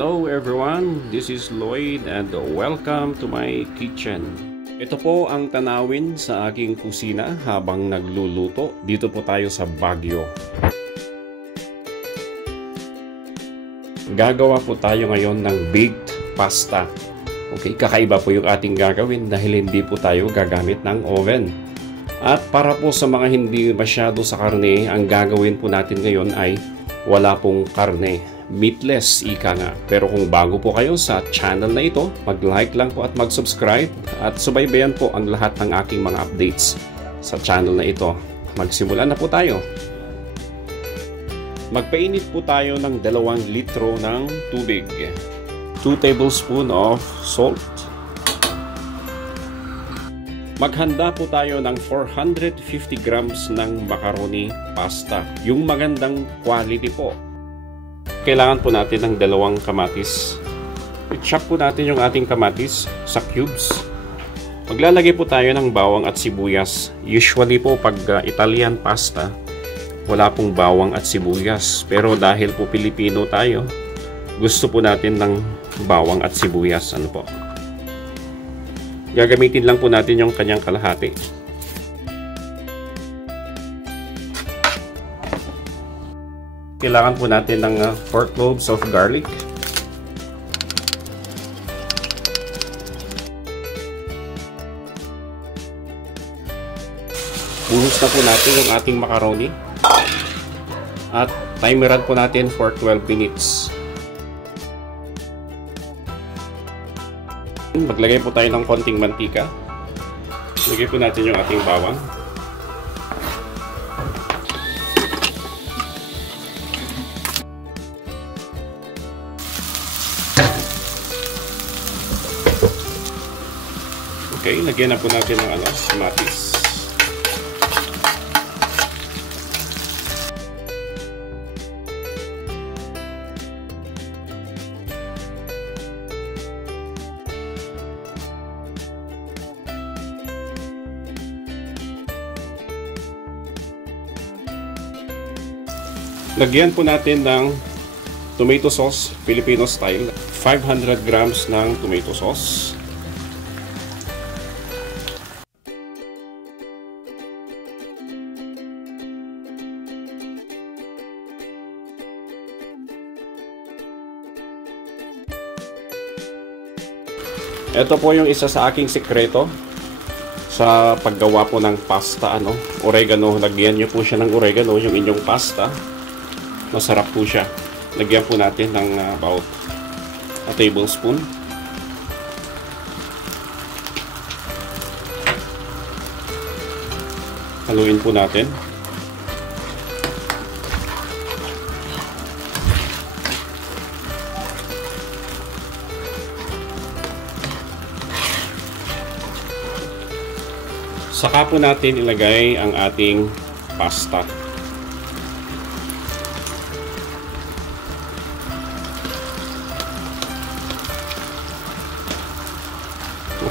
Hello everyone, this is Lloyd and welcome to my kitchen. Ito po ang tanawin sa aking kusina habang nagluluto. Dito po tayo sa Baguio. Gagawa po tayo ngayon ng baked pasta. Okay, kakaiba po yung ating gagawin dahil hindi po tayo gagamit ng oven. At para po sa mga hindi masyado sa karne, ang gagawin po natin ngayon ay wala pong karne. Meatless, ika nga. Pero kung bago po kayo sa channel na ito, mag-like lang po at mag-subscribe at subaybayan po ang lahat ng aking mga updates sa channel na ito. Magsimula na po tayo. Magpainit po tayo ng 2 litro ng tubig. 2 tablespoons of salt. Maghanda po tayo ng 450 grams ng macaroni pasta. Yung magandang quality po. Kailangan po natin ng 2 kamatis. I-chop po natin yung ating kamatis sa cubes. Maglalagay po tayo ng bawang at sibuyas. Usually po pag Italian pasta, wala pong bawang at sibuyas. Pero dahil po Pilipino tayo, gusto po natin ng bawang at sibuyas. Ano po? Gagamitin lang po natin yung kanyang kalahati. Kailangan po natin ng 4 cloves of garlic. Buhos na po natin yung ating macaroni. At timeran po natin for 12 minutes. Maglagay po tayo ng konting mantika. Lagay po natin yung ating bawang. Okay, lagyan na po natin ng kamatis. Lagyan po natin ng tomato sauce, Filipino style. 500 grams ng tomato sauce. Ito po yung isa sa aking sikreto sa paggawa po ng pasta, oregano. Lagyan nyo po siya ng oregano, yung inyong pasta. Masarap po siya. Lagyan po natin ng about a tablespoon. Haluin po natin. Saka po natin ilagay ang ating pasta.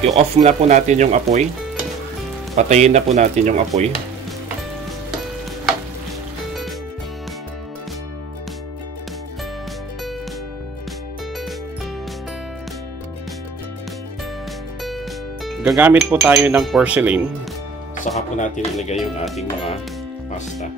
Okay, off na po natin yung apoy. Patayin na po natin yung apoy. Gagamit po tayo ng porcelain. Saka po natin ilagay yung ating mga pasta.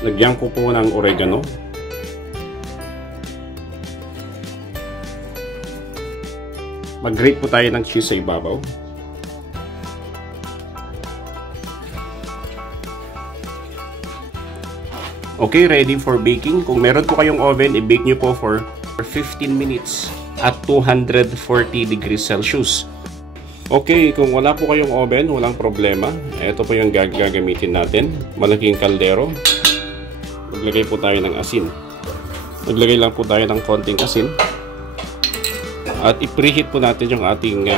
Lagyan ko po ng oregano. Mag-grate po tayo ng cheese sa ibabaw. Okay, ready for baking. Kung meron po kayong oven, i-bake nyo po for 15 minutes at 240 degrees Celsius. Okay, kung wala po kayong oven, walang problema. Ito po yung gagamitin natin. Malaking kaldero. Maglagay po tayo ng asin. Maglagay lang po tayo ng konting asin. At i-preheat po natin yung ating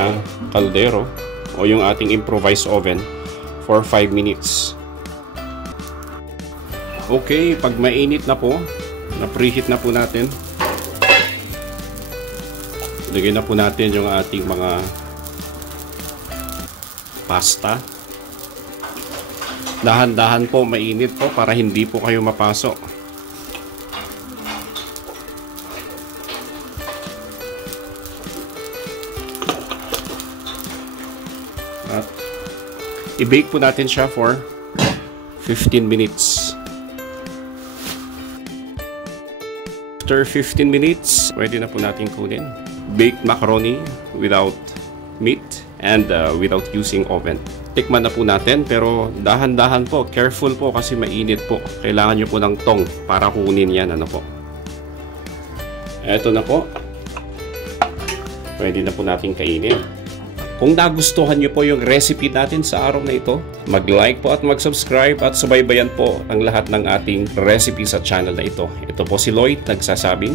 kaldero o yung ating improvised oven for 5 minutes. Okay, pag mainit na po, Na-preheat na po natin. Lagyan na po natin yung ating mga pasta. Dahan-dahan po, mainit po para hindi po kayo mapasok. At i-bake po natin siya for 15 minutes. After 15 minutes, pwede na po natin kunin. Baked macaroni without meat and without using oven. Tikman na po natin, pero dahan-dahan po, careful po kasi mainit po. Kailangan nyo po ng tong para kunin yan. Ano po. Eto na po. Pwede na po natin kainin. Kung nagustuhan nyo po yung recipe natin sa araw na ito, mag-like po at mag-subscribe at subaybayan po ang lahat ng ating recipe sa channel na ito. Ito po si Lloyd nagsasabing,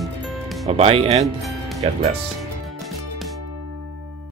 bye-bye and God bless.